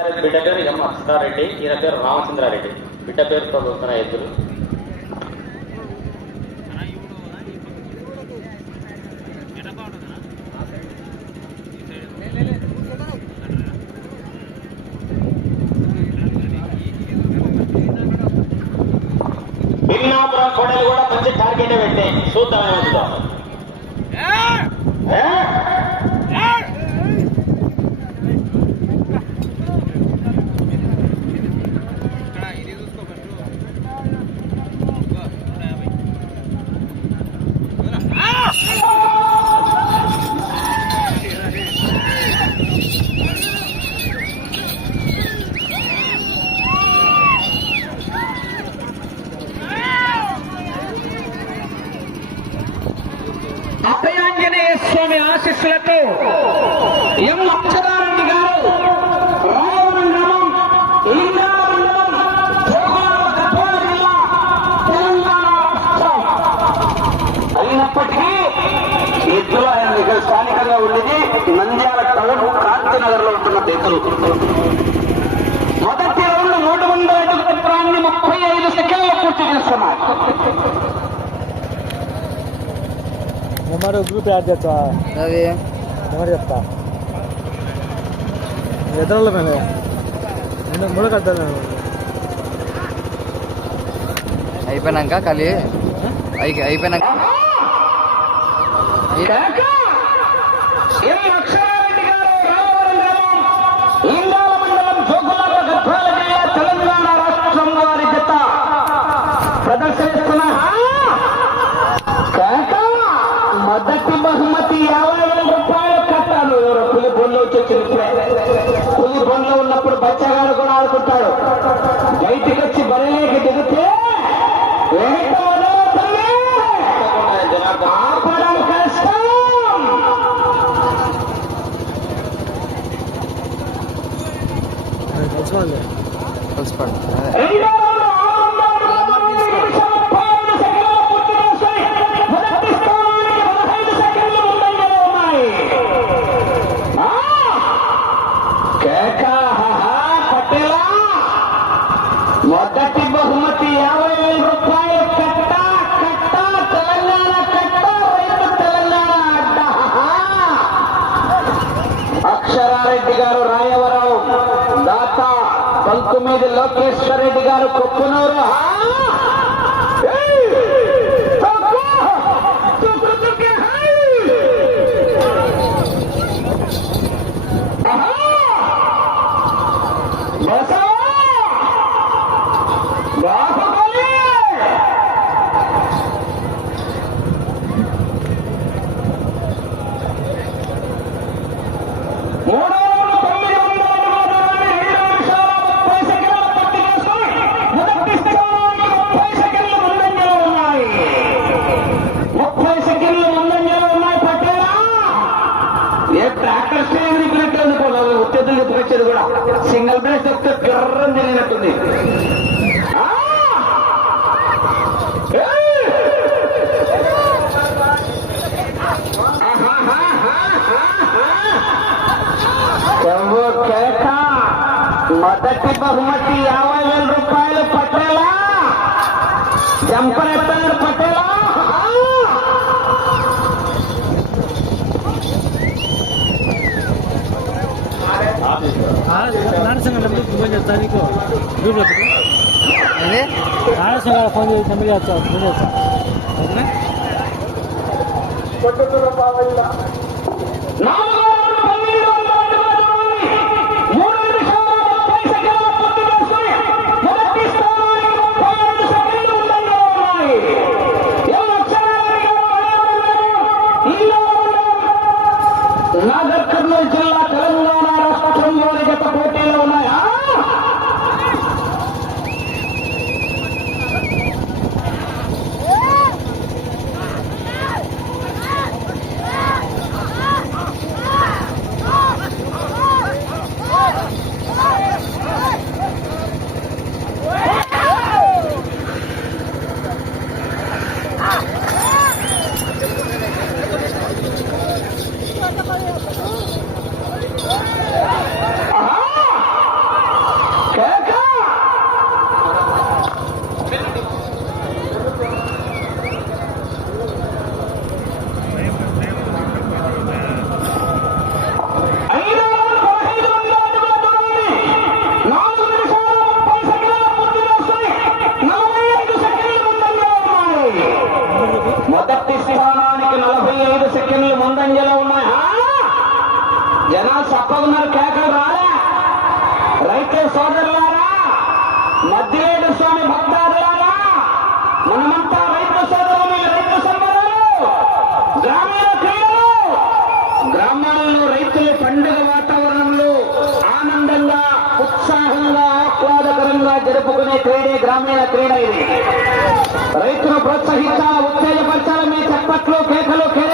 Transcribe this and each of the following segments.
బిడ్డ పేరు ఎం అక్షరారెడ్డి ఈయన పేరు రామచంద్రారెడ్డి. బిడ్డ పేరు ప్రభుత్వ ఇద్దరు టౌన్ క్రాంతి నగర్లో ఉంటున్న బేకలు మొదటి రౌండ్ మూడు వందల అడుగు చిత్రాన్ని ముప్పై ఐదు సెకండ్లు పూర్తి చేస్తున్నారు గ్రూప్ యాడ్ చేస్తా. అది. నెంబర్ చెప్తా. ఎదురలో రెండు మూడు కట్టాలి అయిపోయినాక కలి అయిపోయినాక পাওয়া যায় తొమ్మిది లోకేశ్వర రెడ్డి గారు కొప్పునూరు. ఉంటుంది మొదటి బహుమతి యావ అదే నాగేశ్వర గారు ఫోన్ చేసి తమ్మిడి వచ్చారు ఫోన్ ముందంజలో ఉన్నాయా. జనాలు చప్పగున్నారు కేకలు రాలే. రైతు సోదరులారా మధ్యలేడు స్వామి భక్తారులారా మనమంతా రైతు సోదరులు రైతు సోదరులు గ్రామీణ క్రీడలు. గ్రామాలలో రైతుల పండుగ వాతావరణంలో ఆనందంగా ఉత్సాహంగా ఆహ్లాదకరంగా జరుపుకునే క్రీడే గ్రామీణ క్రీడ ఇది. రైతును ప్రోత్సహించాలి ఉత్తేజపరచాలి మీ కేకలు కేకలు?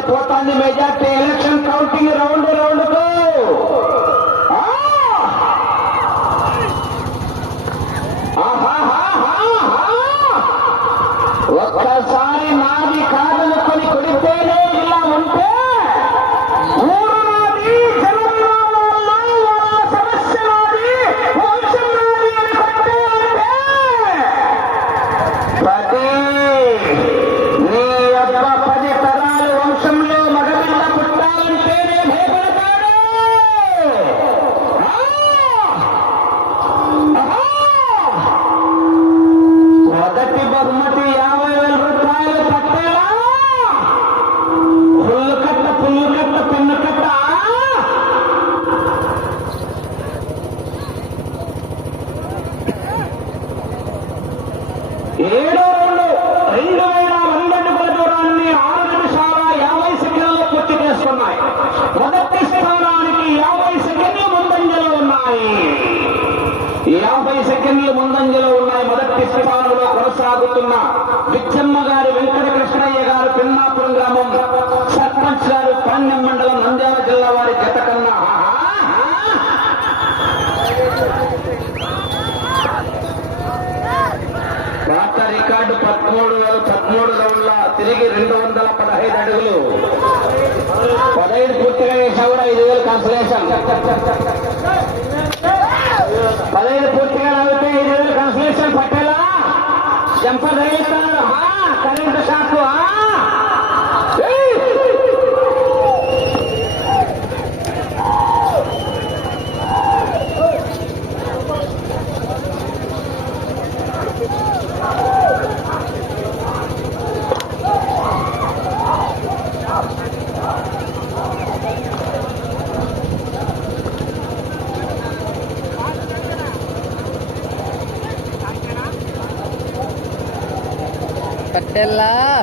पोता थोड़ा में जा సాగుతున్న విచ్చమ్మ గారి వెంకట కృష్ణయ్య గారు పిన్నాపురం గ్రామం. సర్పంచ్ గారు పాండ్యం మండలం నంద్యాల జిల్లా వారి జత కన్నా. పాత రికార్డు పదమూడు వేల పదమూడు రౌండ్ల తిరిగి రెండు వందల పదహైదు అడుగులు. పదహైదు పూర్తిగా వేసా కూడా ఐదు వేలు కన్సలేషన్ temporary power खेला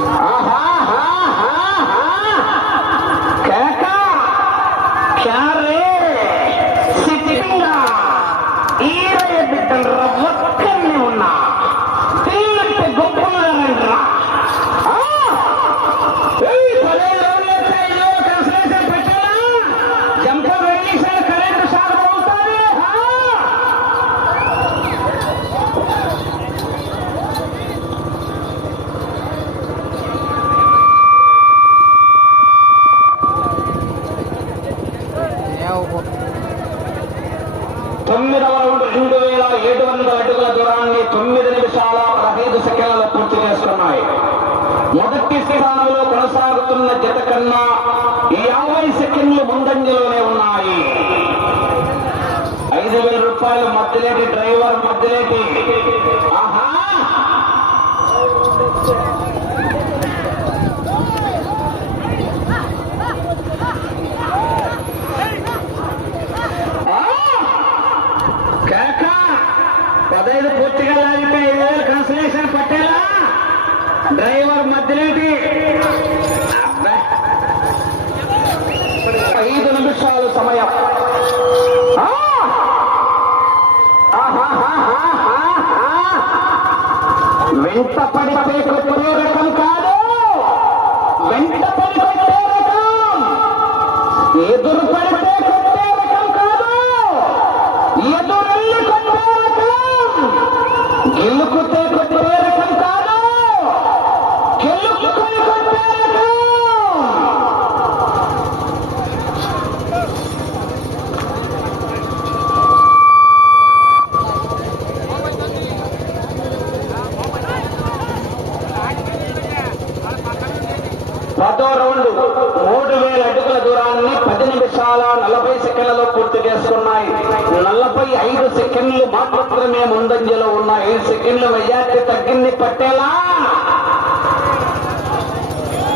సెకండ్లు మాత్రమే ముందంజలో ఉన్న ఐదు సెకండ్లు మెజార్టీ తగ్గింది పట్టేలా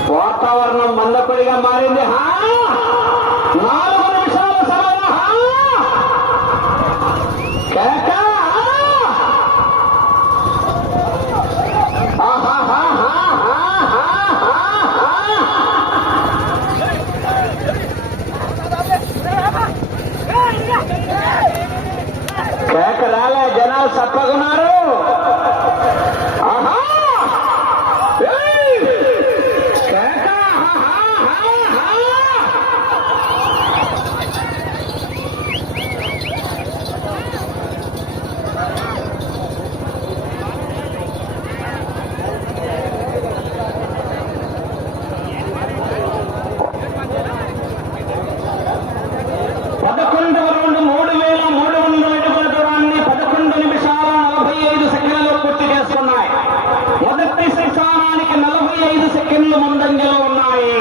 వాతావరణం మందపడిగా మారింది నాలుగు నిమిషాల సమయం Yeah! సప్పగున్నారు జనాలు చప్పకున్నారు ఆహా! ఏయ్! కేక! ఆహాహాహా! పదకొండవ రౌండ్ మూడు వేల మూడు వందల అడుగుల దూరాన్ని పదకొండు నిమిషాల నలభై ఐదు సెకండ్లలో పూర్తి చేస్తున్నాయి మొదటి స్థానానికి నలభై ఐదు సెకండ్లు ముందంజలో ఉన్నాయి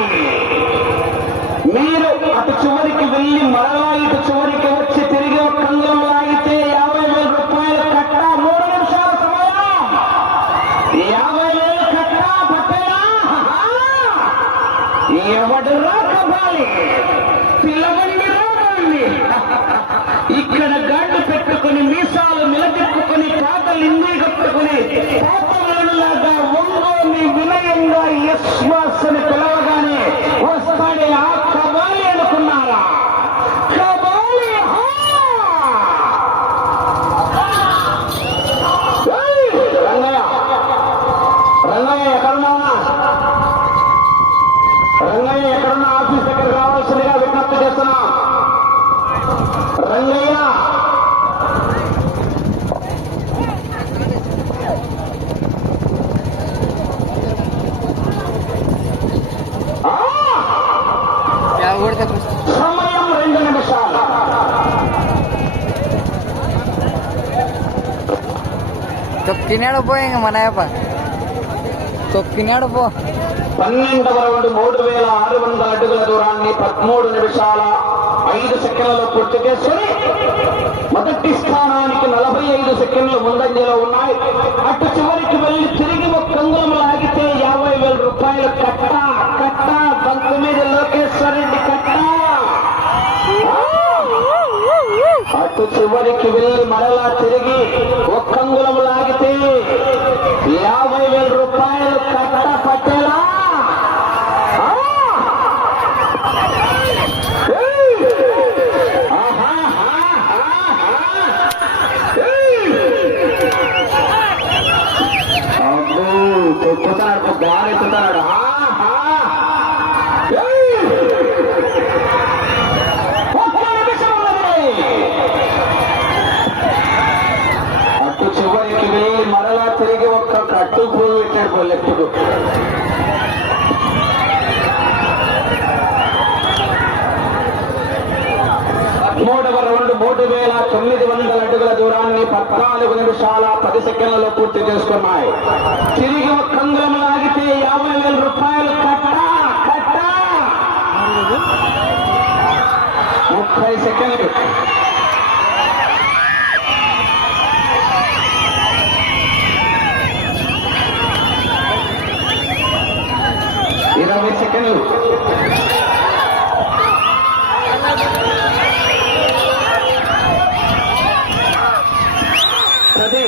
మీరు అటు చివరికి వెళ్ళి మరలా ఇటు చివరికి వచ్చి తిరిగి ఒక కందులో లాగితే యాభై వేల రూపాయల కట్ట మూడు నిమిషాల సమయం యాభై వేల కట్ట పట్టేనా ఎవడు రాకపాలి పిల్లవండి రాకండి ఇక్కడ గడ్డు పెట్టుకుని మీసాలు నిలబెట్టుకుని పాటలు ఇంది కట్టుకుని పాపలాగా ఒంగోని వినయంగా యశ్వాసని పిలవగానే వస్తాడే ఆ తొక్కినాడు పో ఇంక మన అయ్యప్ప తొక్కినాడు పో పన్నెండవ రౌండ్ మూడు వేల ఆరు వందల అడుగుల దూరాన్ని పదమూడు నిమిషాల ఐదు సెకండ్లలో పూర్తి చేసుకుని మొదటి స్థానానికి నలభై ఐదు సెకండ్లు ముందంజలో ఉన్నాయి. అటు చివరికి వెళ్ళి తిరిగి ఒక కంగులం లాగి యాభై వేల రూపాయలు కట్ట కట్ట బంకు మీద లోకేశ్వర్ రెడ్డి కట్ట అటు చివరికి వెళ్ళి మరలా తిరిగి ఒక్క లాగితే యాభై వేల రూపాయలు కట్ట పట్టేలా ఆ! ఏయ్! ఆహాహాహాహా! ఏయ్! అబ్బో, తొక్కుతున్నాడు గాలి ఎత్తుతున్నాడు ఆహా! ఏయ్! ఒక్క నిమిషం ఉన్నది. అటు చివరికి వెళ్ళి మరలా తిరిగి ఒక్క కట్టు పువ్వు పెట్టాడు పదమూడవ రౌండ్ మూడు వేల తొమ్మిది వందల అడుగుల దూరాన్ని పద్నాలుగు నిమిషాల పది సెకండ్లలో పూర్తి చేసుకున్నాయి. తిరిగి ఒక కంగం లాగితే యాభై వేల రూపాయలు కట్ట కట్ట ముప్పై సెకండ్లు. పార్టీలు అదే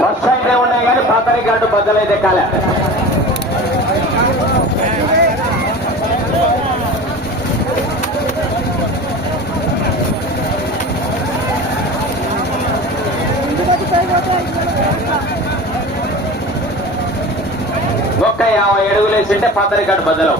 బస్ సైడ్లే ఉన్నాయి కానీ పాతరి గార్డు బద్దలైతే కాలే. యాభై అడుగులు వేసింటే పాత రికార్డు బద్దలం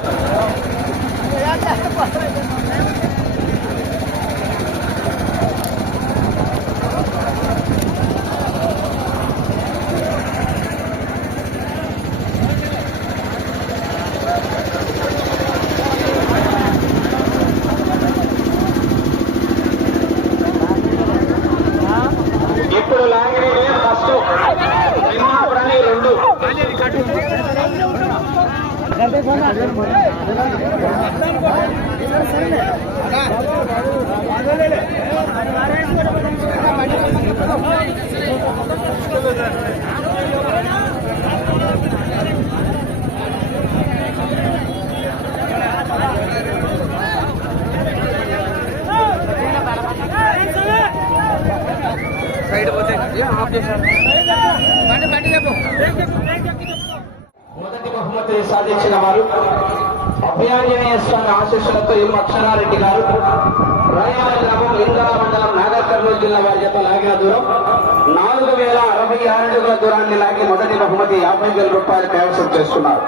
ఇప్పుడు లాంగిని ఫస్ట్ సింహాపురాన్ని రెండు మొదటి బహుమతి సాధించిన వారు అభయాంజనేయ స్వామి ఆశీస్సులతో ఎం అక్షరారెడ్డి గారు రాయవరం గ్రామం లింగాల మండలం నాగర్ కర్నూలు జిల్లా వారి చేత లాగిన దూరం. నాలుగు వేల అరవై ఆరు అడుగుల దూరాన్ని లాగి మొదటి బహుమతి యాభై వేల రూపాయలు కైవసం చేస్తున్నారు